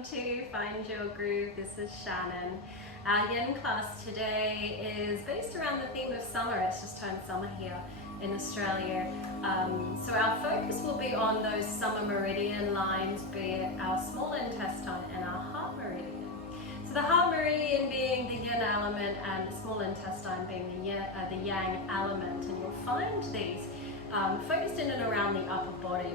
welcome to Find Your Groove. This is Shannon. Our yin class today is based around the theme of summer. It's just turned summer here in Australia. So our focus will be on those summer meridian lines, be it our small intestine and our heart meridian. So the heart meridian being the yin element and the small intestine being the yang element. And you'll find these focused in and around the upper body.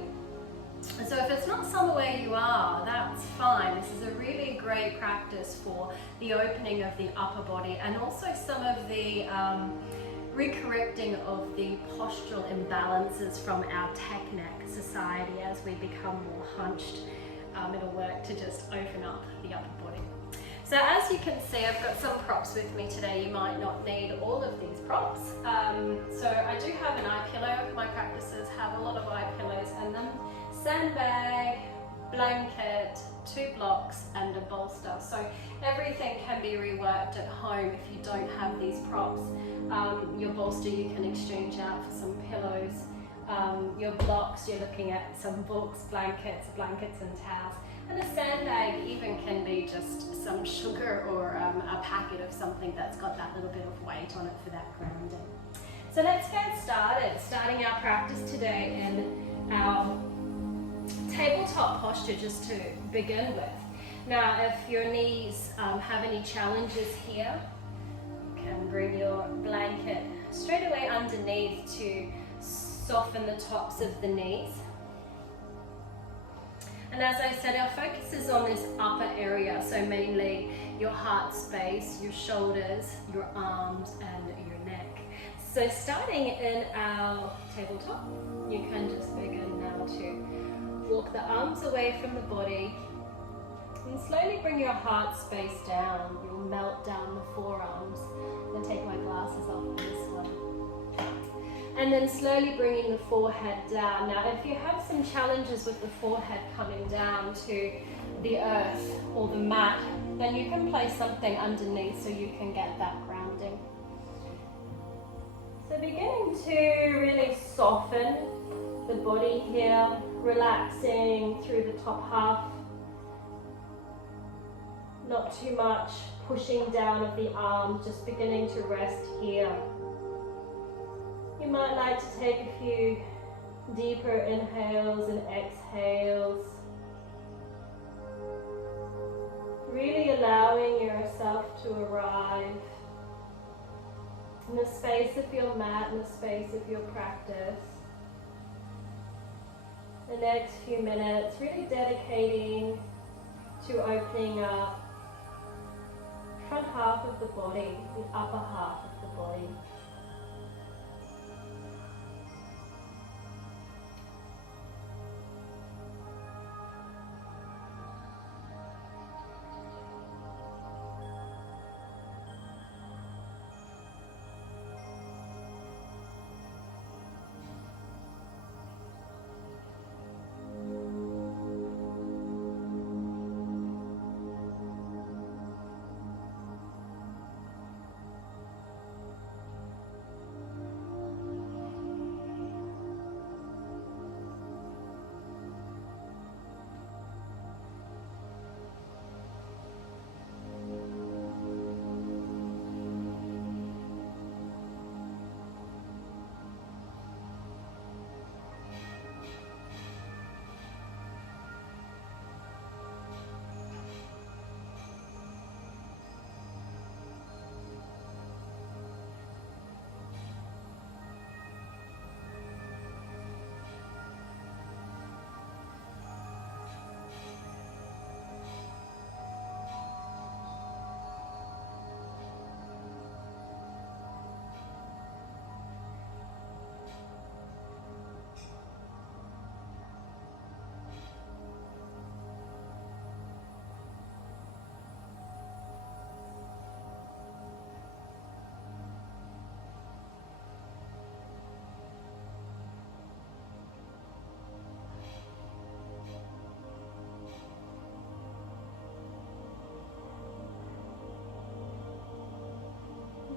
And so if it's not summer where you are, that's fine. This is a really great practice for the opening of the upper body and also some of the recorrecting of the postural imbalances from our tech neck society as we become more hunched. It'll work to just open up the upper body. So as you can see, I've got some props with me today. You might not need all of these props. So I do have an eye pillow. My practices have a lot of eye pillows in them. Sandbag, blanket, 2 blocks and a bolster. So everything can be reworked at home if you don't have these props. Your bolster you can exchange out for some pillows. Your blocks, you're looking at some books, blankets and towels. And a sandbag even can be just some sugar or a packet of something that's got that little bit of weight on it for that grounding. So let's get started. Starting our practice today in our tabletop posture just to begin with. Now if your knees have any challenges here, you can bring your blanket straight away underneath to soften the tops of the knees. And as I said, our focus is on this upper area, so mainly your heart space, your shoulders, your arms and your neck. So starting in our tabletop, you can just begin now to walk the arms away from the body and slowly bring your heart space down. You'll melt down the forearms. I'm going to take my glasses off for this one. And then slowly bringing the forehead down. Now if you have some challenges with the forehead coming down to the earth or the mat, then you can place something underneath so you can get that grounding. So beginning to really soften the body here, relaxing through the top half. Not too much pushing down of the arms, just beginning to rest here. You might like to take a few deeper inhales and exhales. Really allowing yourself to arrive in the space of your mat, in the space of your practice. The next few minutes, really dedicating to opening up the front half of the body, the upper half of the body.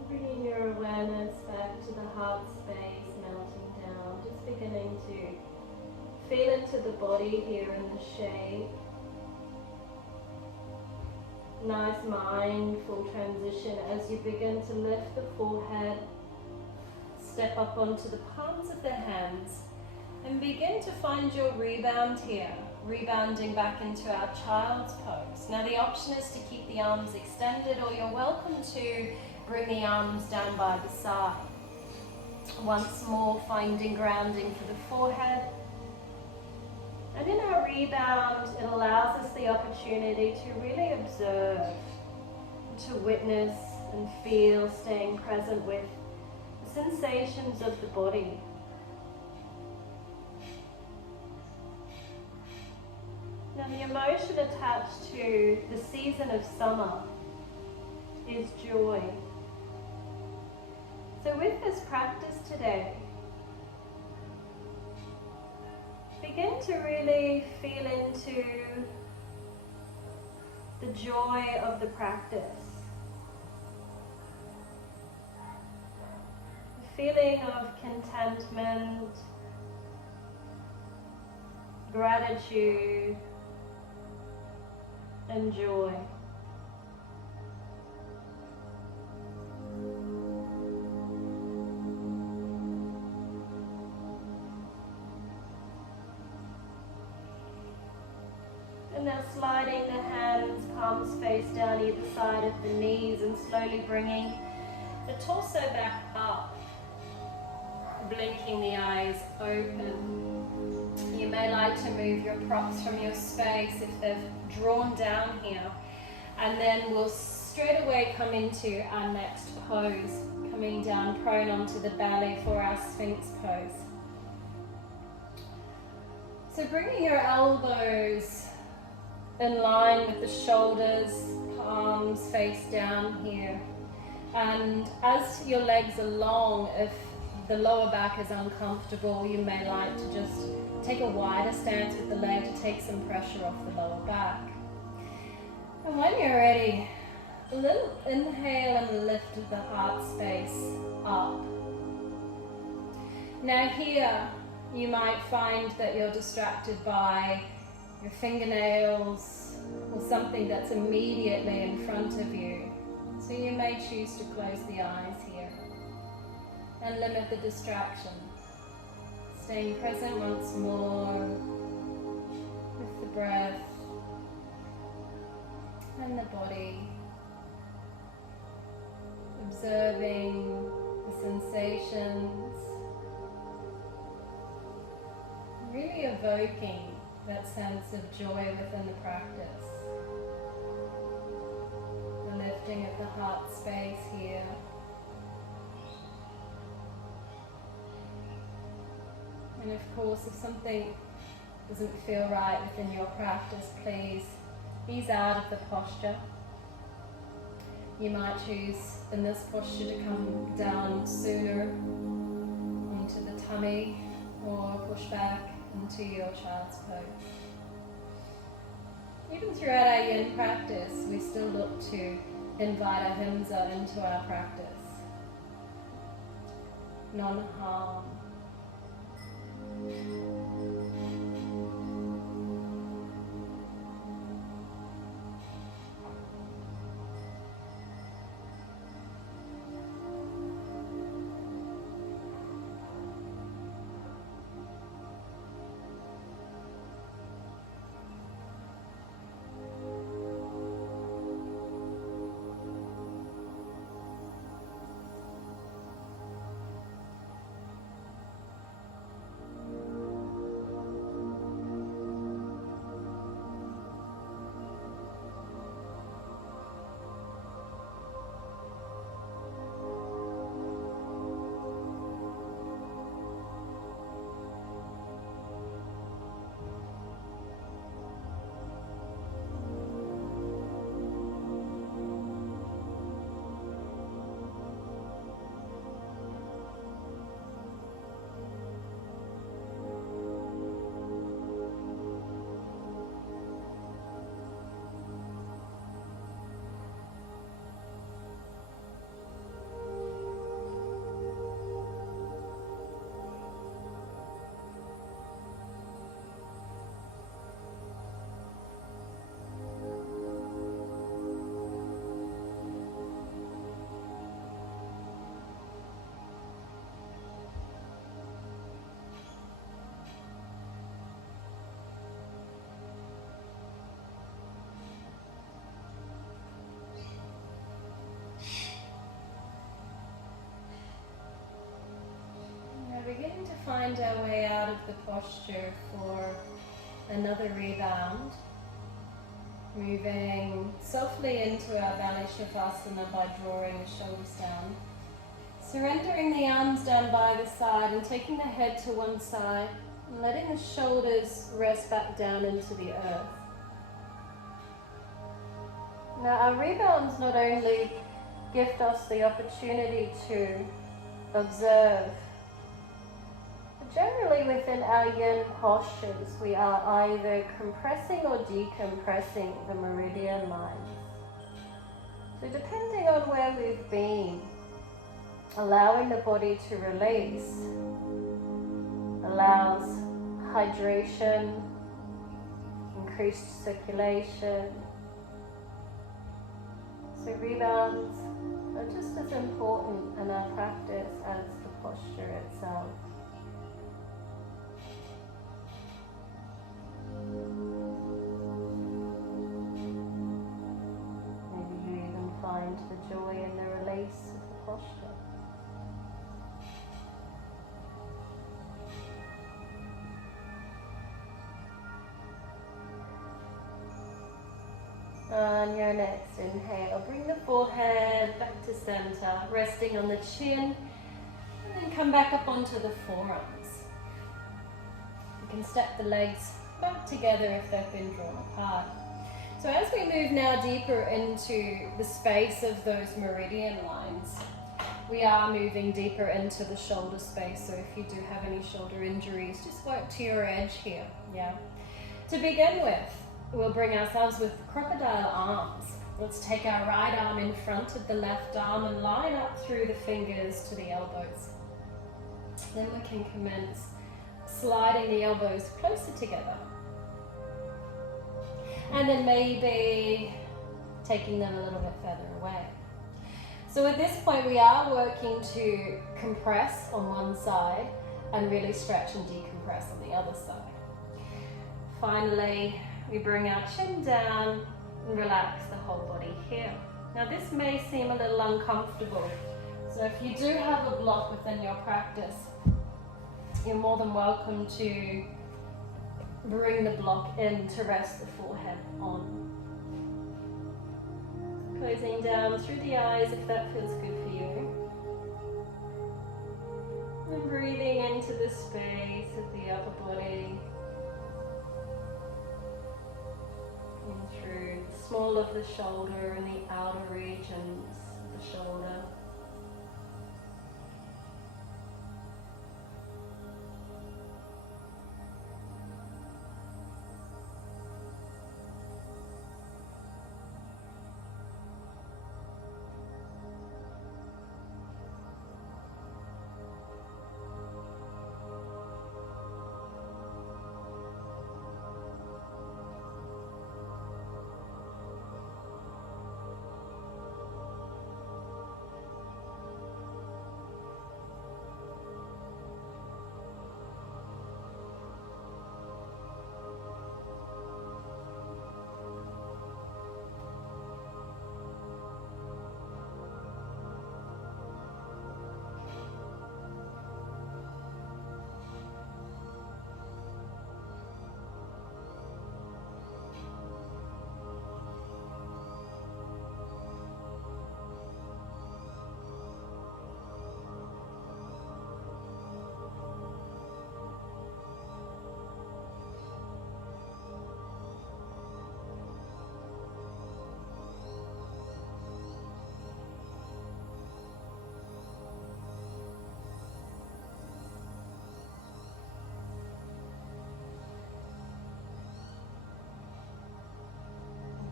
Bringing your awareness back to the heart space, melting down, just beginning to feel into the body here in the shape. Nice mindful transition as you begin to lift the forehead, step up onto the palms of the hands, and begin to find your rebound here, rebounding back into our child's pose. Now the option is to keep the arms extended, or you're welcome to bring the arms down by the side. Once more, finding grounding for the forehead. And in our rebound, it allows us the opportunity to really observe, to witness and feel, staying present with the sensations of the body. Now the emotion attached to the season of summer is joy. So with this practice today, begin to really feel into the joy of the practice. The feeling of contentment, gratitude, and joy. And now sliding the hands, palms face down either side of the knees, and slowly bringing the torso back up, blinking the eyes open. You may like to move your props from your space if they've drawn down here, and then we'll straight away come into our next pose, coming down prone onto the belly for our Sphinx pose. So bringing your elbows in line with the shoulders, palms face down here. And as your legs are long, if the lower back is uncomfortable, you may like to just take a wider stance with the leg to take some pressure off the lower back. And when you're ready, a little inhale and lift the heart space up. Now here, you might find that you're distracted by your fingernails or something that's immediately in front of you. So you may choose to close the eyes here and limit the distraction. Staying present once more with the breath and the body. Observing the sensations. Really evoking that sense of joy within the practice. The lifting of the heart space here. And of course, if something doesn't feel right within your practice, please ease out of the posture. You might choose in this posture to come down sooner onto the tummy or push back into your child's pose. Even throughout our yin practice, we still look to invite our ahimsa into our practice. Non-harm. find our way out of the posture for another rebound. Moving softly into our belly shavasana by drawing the shoulders down. Surrendering the arms down by the side and taking the head to one side and letting the shoulders rest back down into the earth. Now our rebounds not only gift us the opportunity to observe, but generally within our yin postures we are either compressing or decompressing the meridian lines. So depending on where we've been, allowing the body to release allows hydration, increased circulation. So rebounds are just as important in our practice as the posture itself. Maybe you even find the joy in the release of the posture. On your next inhale, bring the forehead back to center, resting on the chin, and then come back up onto the forearms. You can step the legs back together if they've been drawn apart. So as we move now deeper into the space of those meridian lines, we are moving deeper into the shoulder space. So if you do have any shoulder injuries, just work to your edge here. Yeah. To begin with, we'll bring ourselves with crocodile arms. Let's take our right arm in front of the left arm and line up through the fingers to the elbows. Then we can commence sliding the elbows closer together. And then maybe taking them a little bit further away. So at this point we are working to compress on one side and really stretch and decompress on the other side. Finally, we bring our chin down and relax the whole body here. Now this may seem a little uncomfortable, so if you do have a block within your practice, you're more than welcome to bring the block in to rest the forehead on. Closing down through the eyes if that feels good for you. And breathing into the space of the upper body. Through the small of the shoulder and the outer regions of the shoulder.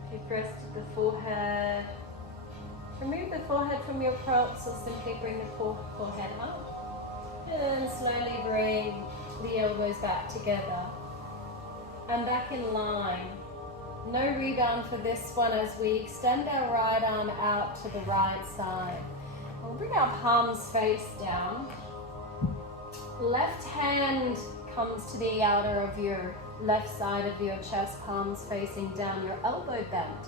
You've rested the forehead. Remove the forehead from your props or simply bring the forehead up. And slowly bring the elbows back together and back in line. No rebound for this one as we extend our right arm out to the right side. We'll bring our palms face down. Left hand comes to the outer of your left side of your chest, palms facing down, your elbow bent.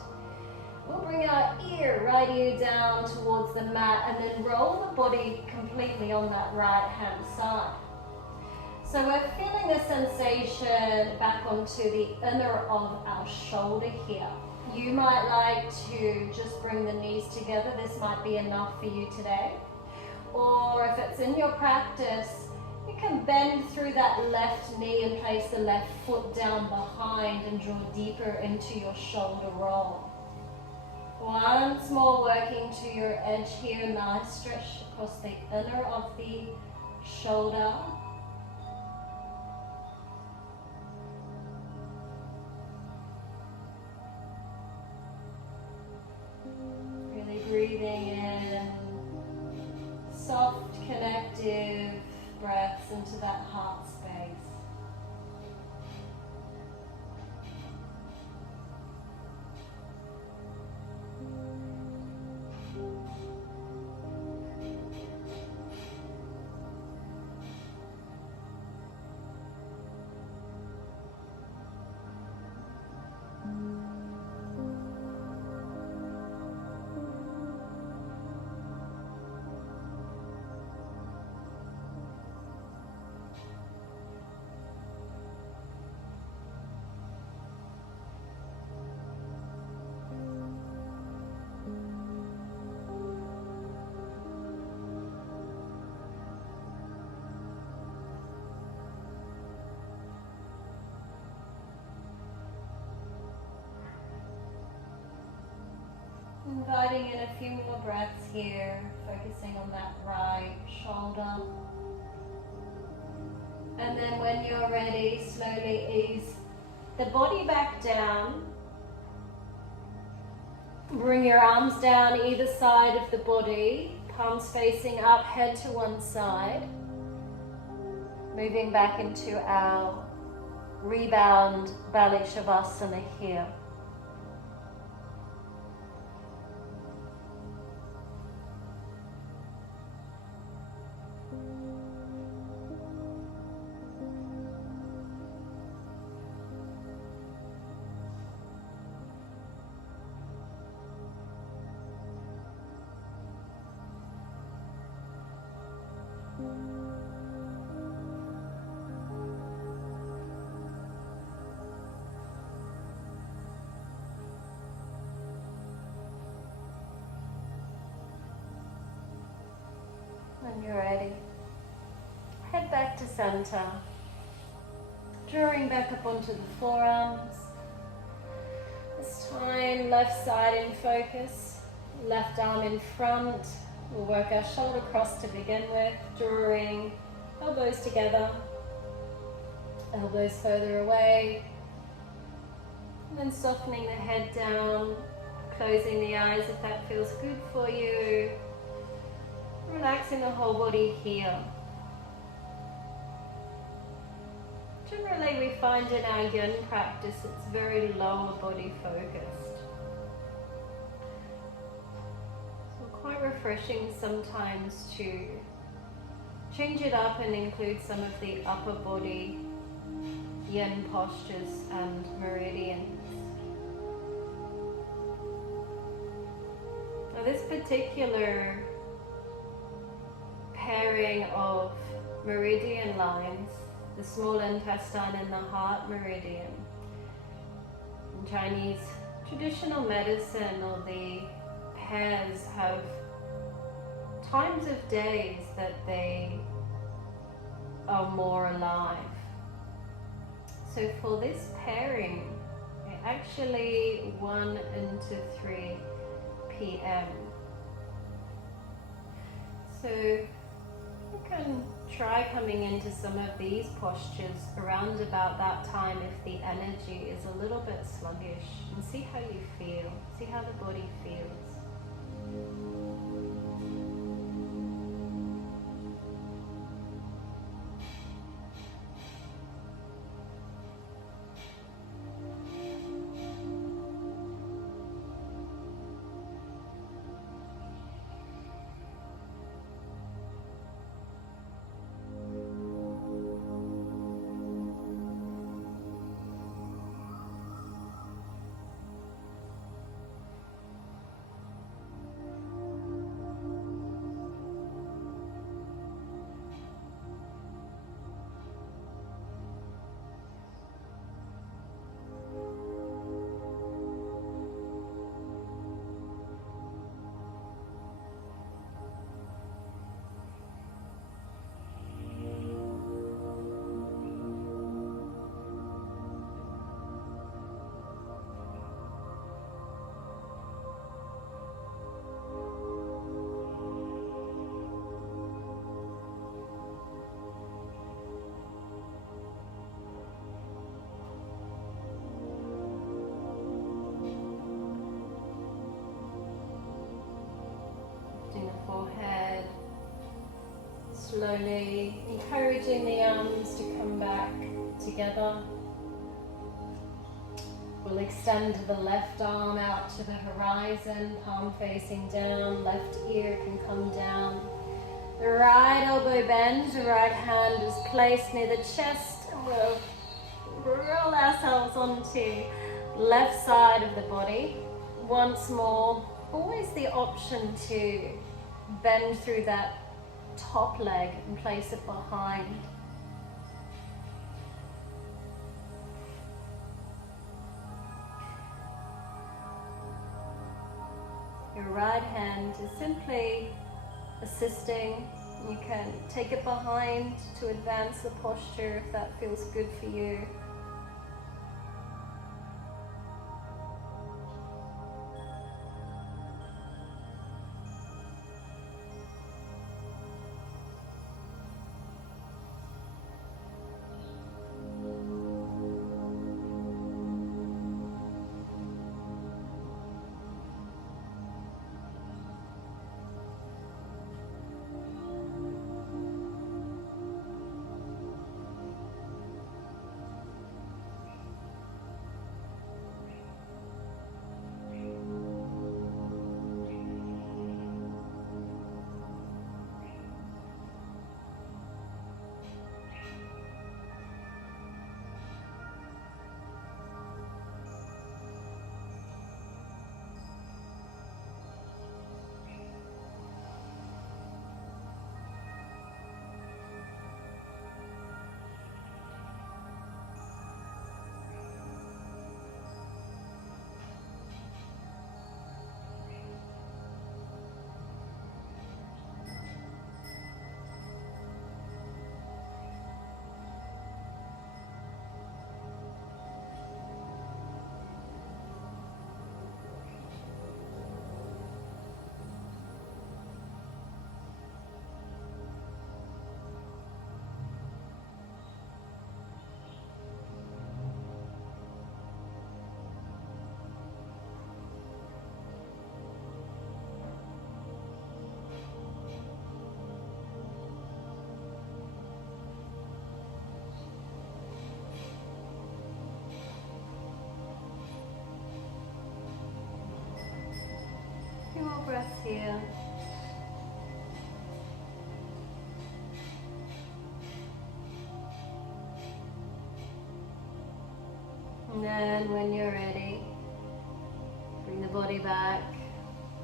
We'll bring our right ear down towards the mat and then roll the body completely on that right hand side. So we're feeling the sensation back onto the inner of our shoulder here. You might like to just bring the knees together. This might be enough for you today. Or if it's in your practice, you can bend through that left knee and place the left foot down behind and draw deeper into your shoulder roll. Once more, working to your edge here. Nice stretch across the inner of the shoulder. Really breathing in soft, connective breaths into that heart space. Inviting in a few more breaths here, focusing on that right shoulder. And then when you're ready, slowly ease the body back down. Bring your arms down either side of the body, palms facing up, head to one side. Moving back into our rebound Baddha Shavasana here. When you're ready, head back to center, drawing back up onto the forearms. This time, left side in focus, left arm in front. We'll work our shoulder cross to begin with, drawing elbows together, elbows further away, and then softening the head down, closing the eyes if that feels good for you. Relaxing the whole body here. Generally, we find in our yin practice it's very lower body focused. So quite refreshing sometimes to change it up and include some of the upper body yin postures and meridians. Now this particular pairing of meridian lines, the small intestine and the heart meridian. In Chinese traditional medicine, or the pairs have times of days that they are more alive. So for this pairing, actually 1 into 3 p.m. So you can try coming into some of these postures around about that time if the energy is a little bit sluggish, and see how you feel, see how the body feels. slowly, encouraging the arms to come back together. We'll extend the left arm out to the horizon, palm facing down, left ear can come down. The right elbow bends, the right hand is placed near the chest, and we'll roll ourselves onto left side of the body. Once more, always the option to bend through that top leg and place it behind. Your right hand is simply assisting. You can take it behind to advance the posture if that feels good for you. Few more breaths here. And then when you're ready, bring the body back.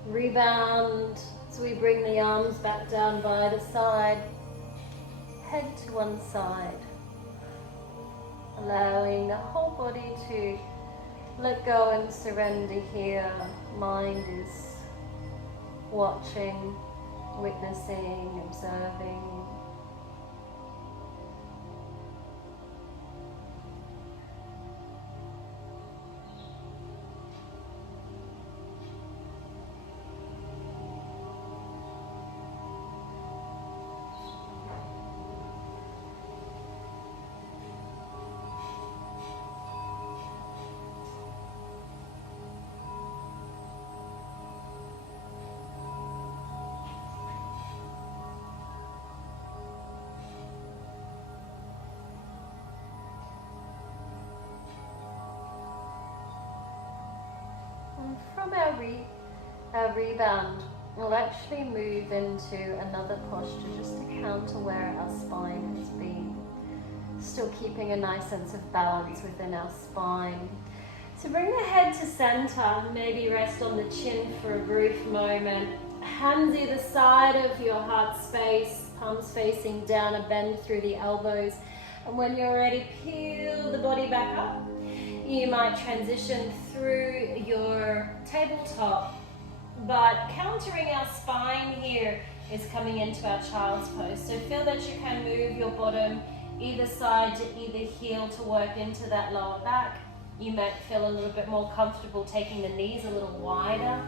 Rebound as we bring the arms back down by the side. Head to one side. Allowing the whole body to let go and surrender here. Mind is watching, witnessing, observing. From our rebound, we'll actually move into another posture just to counter where our spine has been. Still keeping a nice sense of balance within our spine. So bring the head to center, maybe rest on the chin for a brief moment. Hands either side of your heart space, palms facing down, a bend through the elbows. And when you're ready, peel the body back up. You might transition through your tabletop, but countering our spine here is coming into our child's pose. So feel that you can move your bottom either side to either heel to work into that lower back. You might feel a little bit more comfortable taking the knees a little wider.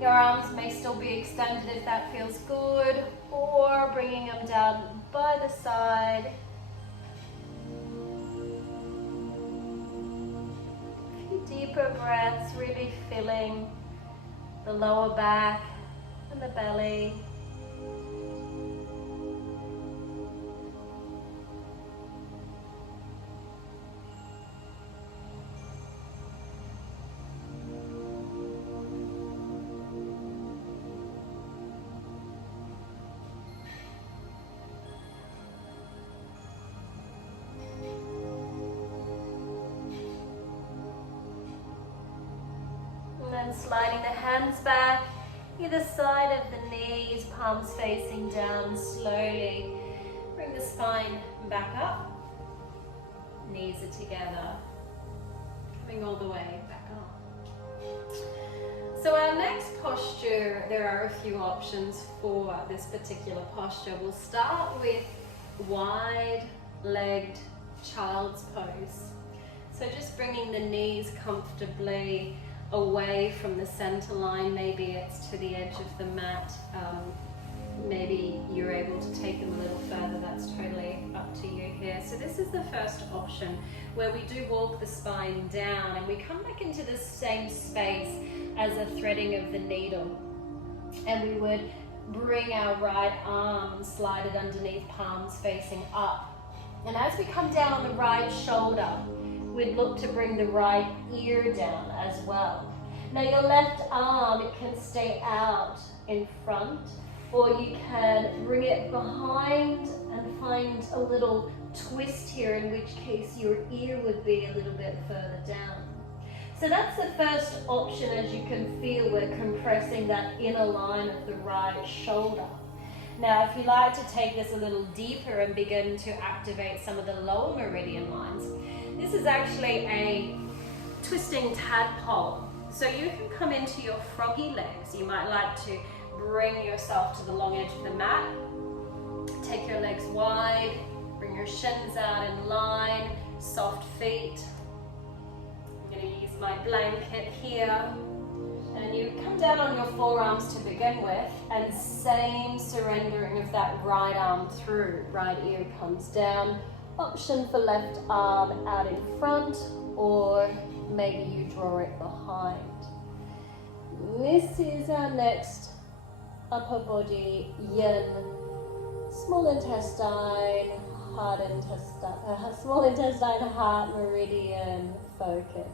Your arms may still be extended if that feels good, or bringing them down by the side. Deeper breaths, really filling the lower back and the belly. sliding the hands back, either side of the knees, palms facing down. Slowly bring the spine back up. Knees are together. Coming all the way back up. So our next posture, there are a few options for this particular posture. We'll start with wide-legged child's pose. So just bringing the knees comfortably away from the center line. Maybe it's to the edge of the mat. Maybe you're able to take them a little further. That's totally up to you here. So this is the first option, where we do walk the spine down and we come back into the same space as a threading of the needle. And we would bring our right arm, slide it underneath, palms facing up. And as we come down on the right shoulder, we'd look to bring the right ear down as well. Now your left arm, it can stay out in front, or you can bring it behind and find a little twist here, in which case your ear would be a little bit further down. So that's the first option. As you can feel, we're compressing that inner line of the right shoulder. Now, if you like to take this a little deeper and begin to activate some of the lower meridian lines, this is actually a twisting tadpole. So you can come into your froggy legs. You might like to bring yourself to the long edge of the mat. Take your legs wide, bring your shins out in line, soft feet. I'm going to use my blanket here. And you come down on your forearms to begin with, and same surrendering of that right arm through. Right ear comes down. Option for left arm out in front, or maybe you draw it behind. This is our next upper body yin, small intestine, small intestine, heart meridian focus.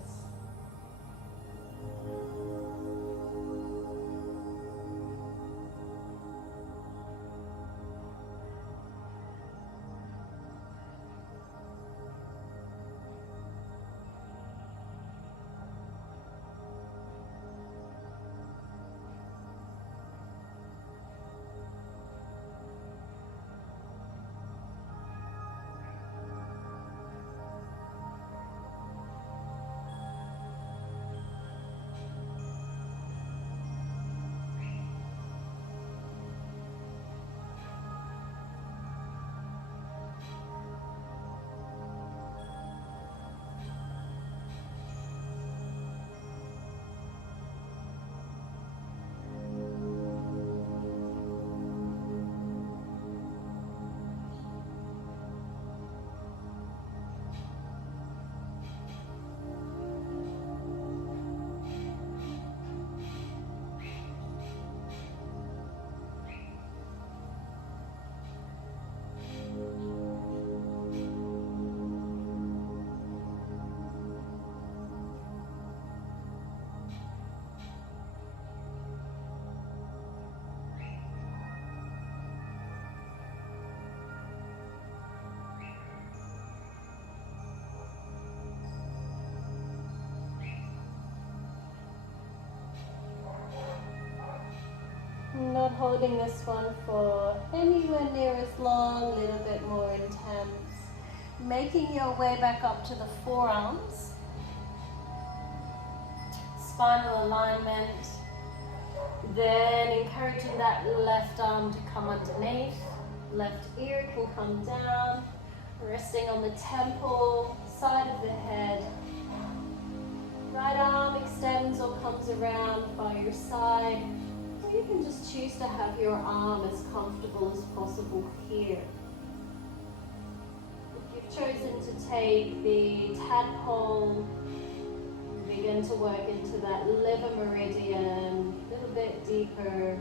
Not holding this one for anywhere near as long, a little bit more intense. Making your way back up to the forearms. Spinal alignment. Then encouraging that left arm to come underneath. Left ear can come down. Resting on the temple, side of the head. Right arm extends or comes around by your side. You can just choose to have your arm as comfortable as possible here. If you've chosen to take the tadpole, begin to work into that liver meridian a little bit deeper.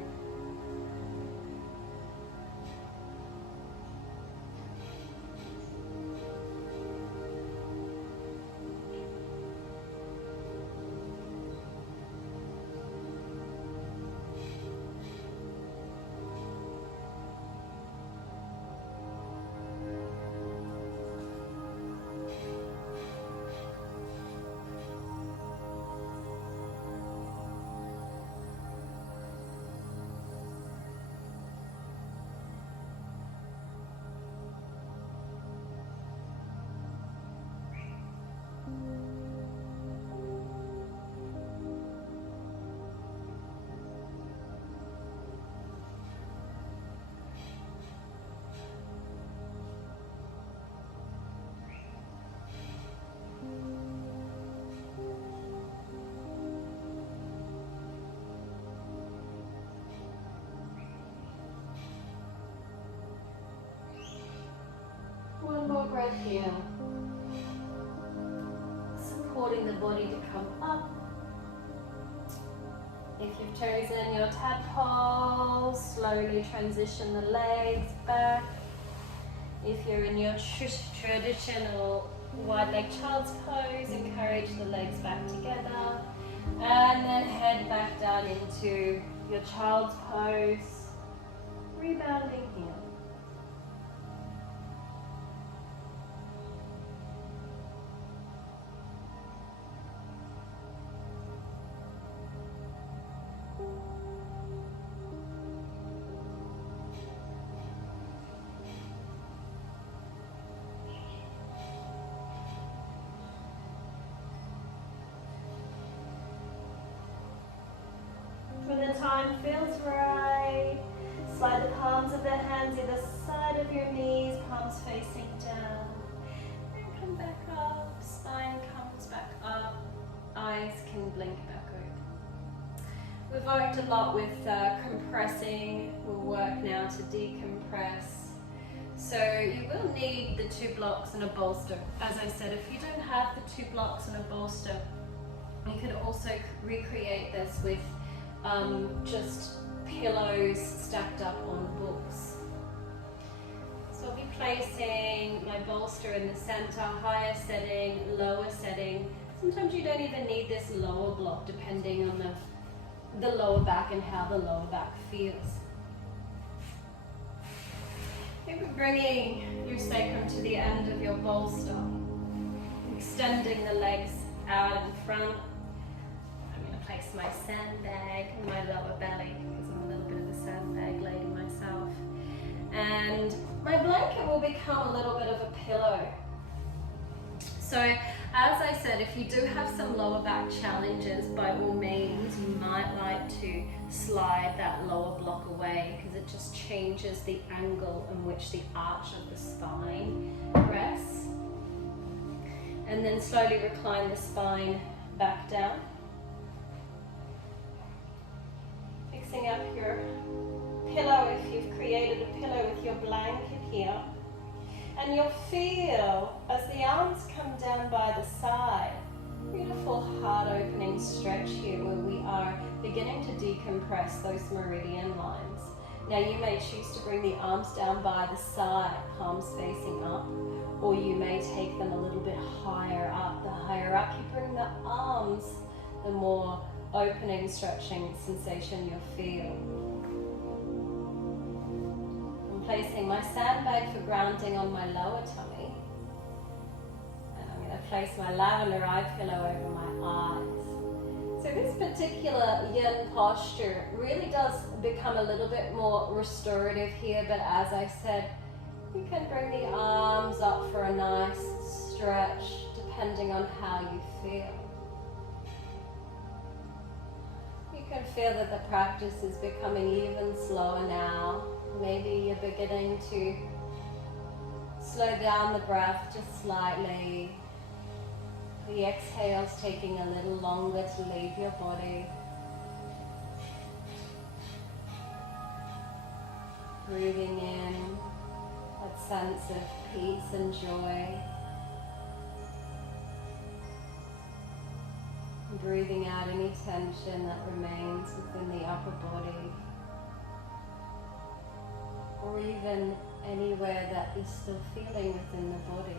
forward here, supporting the body to come up. If you've chosen your tadpole, slowly transition the legs back. If you're in your traditional wide leg child's pose, encourage the legs back together. And then head back down into your child's pose, rebounding here. When the time feels right, slide the palms of the hands either side of your knees, palms facing down. And come back up, spine comes back up, eyes can blink back open. We've worked a lot with compressing. We'll work now to decompress. So you will need the 2 blocks and a bolster. As I said, if you don't have the 2 blocks and a bolster, you could also recreate this with just pillows stacked up on books. So I'll be placing my bolster in the center, higher setting, lower setting. Sometimes you don't even need this lower block depending on the lower back and how the lower back feels. Maybe bringing your sacrum to the end of your bolster, extending the legs out in front. Place my sandbag in my lower belly because I'm a little bit of a sandbag lady myself. And my blanket will become a little bit of a pillow. So as I said, if you do have some lower back challenges, by all means, you might like to slide that lower block away because it just changes the angle in which the arch of the spine rests. And then slowly recline the spine back down. Fixing up your pillow if you've created a pillow with your blanket here. And you'll feel as the arms come down by the side, beautiful heart opening stretch here where we are beginning to decompress those meridian lines. Now you may choose to bring the arms down by the side, palms facing up, or you may take them a little bit higher up. The higher up you bring the arms, the more opening, stretching sensation you'll feel. I'm placing my sandbag for grounding on my lower tummy. And I'm going to place my lavender eye pillow over my eyes. So this particular yin posture really does become a little bit more restorative here, but as I said, you can bring the arms up for a nice stretch depending on how you feel. You can feel that the practice is becoming even slower now. Maybe you're beginning to slow down the breath just slightly. The exhale's taking a little longer to leave your body. Breathing in that sense of peace and joy. Breathing out any tension that remains within the upper body, or even anywhere that is still feeling within the body.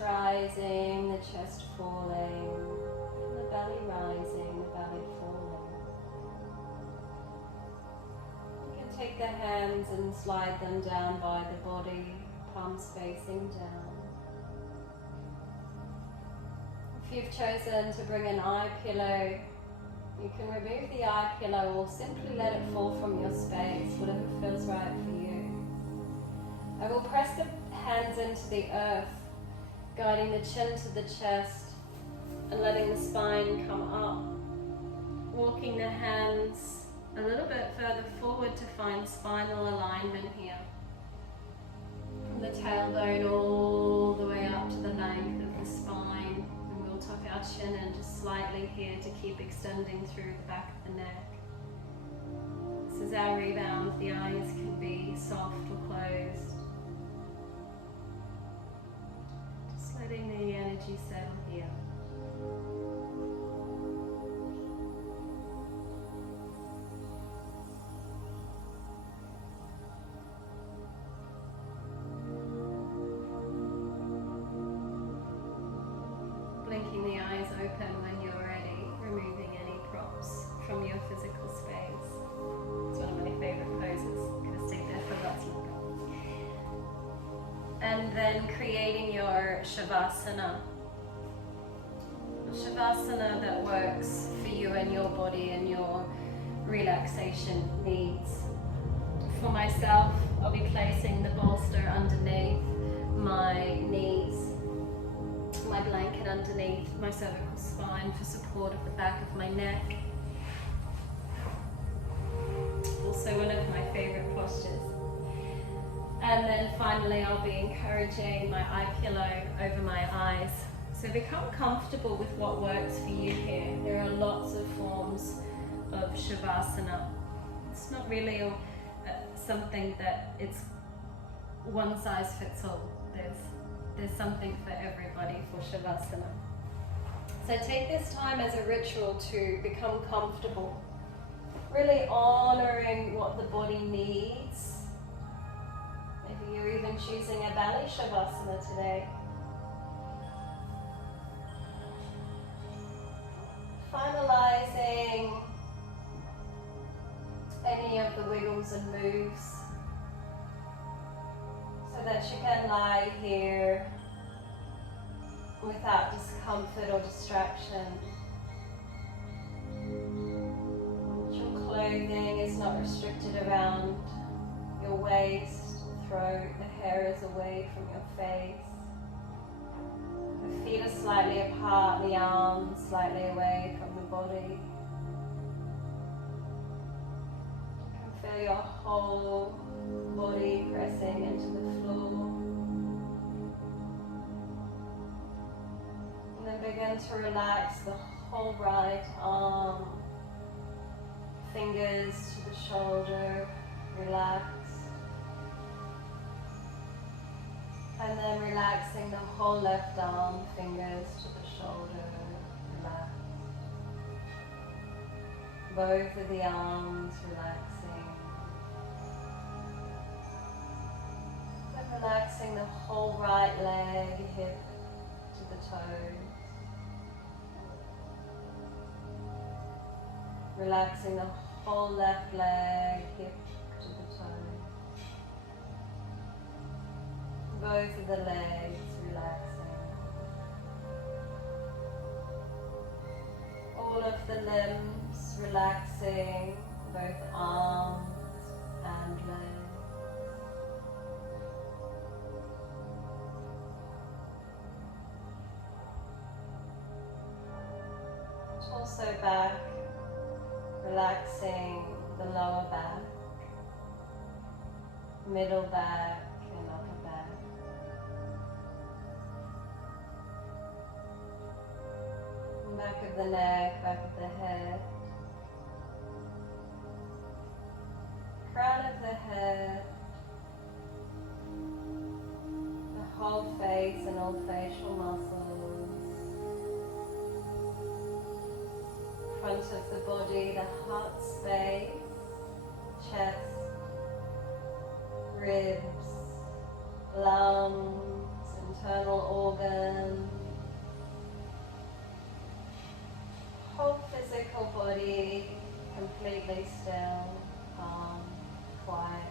rising, the chest falling, and the belly rising, the belly falling. You can take the hands and slide them down by the body, palms facing down. If you've chosen to bring an eye pillow, you can remove the eye pillow or simply let it fall from your space, whatever feels right for you. I will press the hands into the earth, guiding the chin to the chest and letting the spine come up. Walking the hands a little bit further forward to find spinal alignment here. From the tailbone all the way up to the length of the spine. And we'll tuck our chin in just slightly here to keep extending through the back of the neck. This is our rebound. The eyes can be soft or closed. Just letting the energy settle here. Blinking the eyes open when you're ready, removing any props from your physical space. It's one of my favorite poses. I'm going to stay there for lots longer. And then creating your Shavasana. A Shavasana that works for you and your body and your relaxation needs. For myself, I'll be placing the bolster underneath my knees, my blanket underneath my cervical spine for support of the back of my neck. Also one of my favorite postures. And then finally I'll be encouraging my eye pillow over my eyes. So become comfortable with what works for you here. There are lots of forms of Shavasana. It's not really something that it's one size fits all. There's something for everybody for Shavasana. So take this time as a ritual to become comfortable, really honoring what the body needs. Maybe you're even choosing a belly Shavasana today. Finalizing any of the wiggles and moves so that you can lie here without discomfort or distraction. Your clothing is not restricted around your waist, throat, the hair is away from your face. The feet are slightly apart, the arms slightly away from the body. You can feel your whole body pressing into the floor. And then begin to relax the whole right arm, fingers to the shoulder, relax. And then relaxing the whole left arm, fingers to the shoulder, relax. Both of the arms relaxing. Then relaxing the whole right leg, hip to the toes. Relaxing the whole left leg, hip to the toe. Both of the legs relaxing. All of the limbs relaxing, both arms and legs. Torso back, relaxing the lower back, middle back and upper back. Back of the neck, back of the head, crown of the head, the whole face and all facial muscles, front of the body, the heart space, chest, ribs, lungs, internal organs, whole physical body completely still, calm, quiet.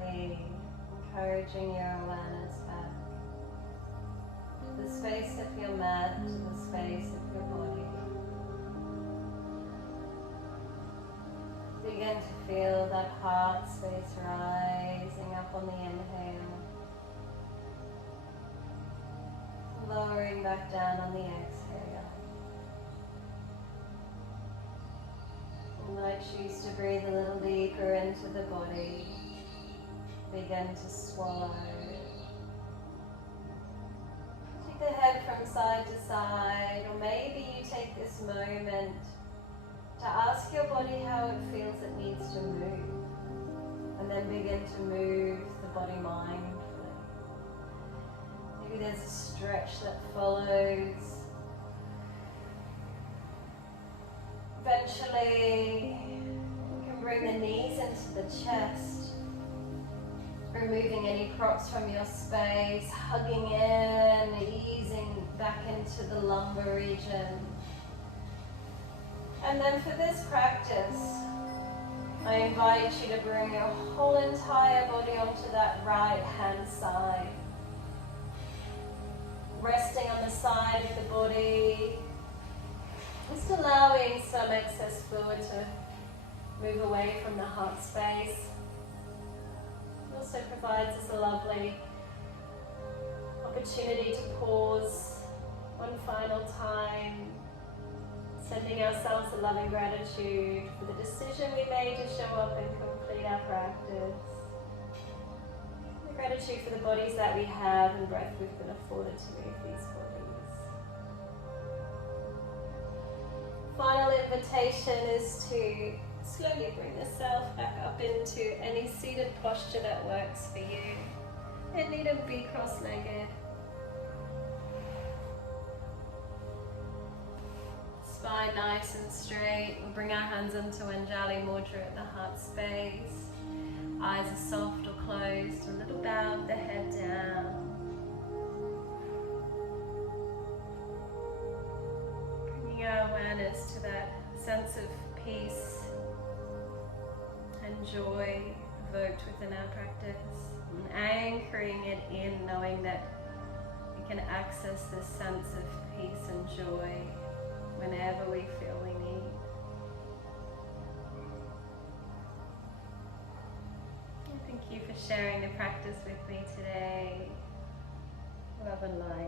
Gently encouraging your awareness back to the space of your mat, to the space of your body. Begin to feel that heart space rising up on the inhale, lowering back down on the exhale. You might choose to breathe a little deeper into the body. Begin to swallow. Take the head from side to side, or maybe you take this moment to ask your body how it feels it needs to move, and then begin to move the body mindfully. Maybe there's a stretch that follows. Eventually, you can bring the knees into the chest, removing any props from your space, hugging in, easing back into the lumbar region. And then for this practice, I invite you to bring your whole entire body onto that right hand side. Resting on the side of the body, just allowing some excess fluid to move away from the heart space. It also provides us a lovely opportunity to pause One final time, sending ourselves a loving gratitude for the decision we made to show up and complete our practice. The gratitude for the bodies that we have and breath we've been afforded to move these bodies. Final invitation is to slowly bring the self back up into any seated posture that works for you. It needn't be cross-legged. Spine nice and straight. We'll bring our hands into Anjali Mudra at the heart space. Eyes are soft or closed. A little bow of the head down. Bringing our awareness to that sense of peace and joy evoked within our practice. And anchoring it in, knowing that we can access this sense of peace and joy whenever we feel we need. And thank you for sharing the practice with me today. Love and light.